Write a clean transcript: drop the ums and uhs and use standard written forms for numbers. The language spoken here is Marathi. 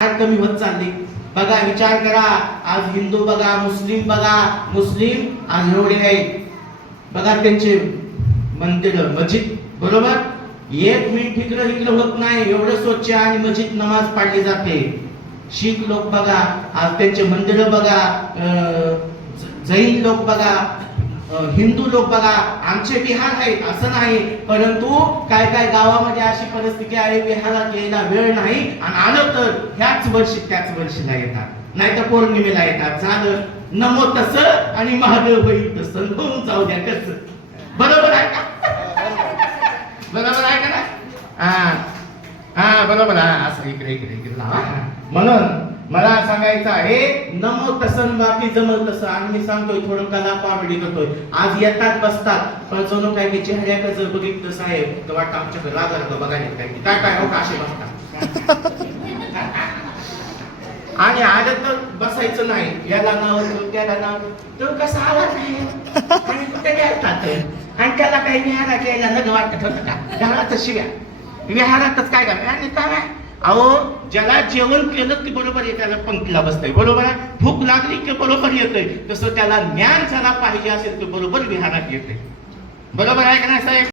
कमी होत चालली. बघा, विचार करा. आज हिंदू बघा, मुस्लिम आज एवढे आहेत. बघा त्यांचे मंदिर, मस्जिद, बरोबर, एक मिनिट इकडं होत नाही, एवढं स्वच्छ आणि मस्जिद नमाज पाडली जाते. शीख लोक बघा, आज त्यांचे मंदिर बघा, जैन लोक बघा, हिंदू लोक बघा. आमचे विहार आहेत असं नाही, परंतु काय काय गावामध्ये अशी परिस्थिती आहे, विहारात यायला वेळ नाही, आणि आलं तर त्याच वर्षीला येतात, नाही तर पौर्णिमेला येतात. झालं नमो तसं आणि महादेव होईल तसं, होऊन जाऊ द्या कसं. बरोबर आहे का? बरोबर आहे का ना? हा बरोबर आहे. असं इकडे लावा. म्हणून मला सांगायचं आहे, नमो तसन बाकी जमल तसं. आणि मी सांगतोय थोडं कला कॉमेडी करतोय. आज येतात बसतात, पण जणू काय की चेहऱ्याकडे जर बघितलं साहेब तर वाटतं आमच्याकडे लागलं बघायला काय काय हो काशे बसतात. आणि आलं तर बसायचं नाही, याला नाव त्याला नाव, तो कसा आवाज आहे आणि कुठे गेलतात, आणि त्याला काही विहारात यायला लग्न वाटत होतं का? घरातच शिव्या, विहारातच काय काय. आणि काय अहो, ज्याला जेवण केलं की बरोबर त्याला पंक्तीला बसतंय, बरोबर आहे. भूक लागली की बरोबर येतंय. तसं त्याला ज्ञान झाला पाहिजे असेल तर बरोबर विहारात येतंय. बरोबर आहे का नाही साहेब?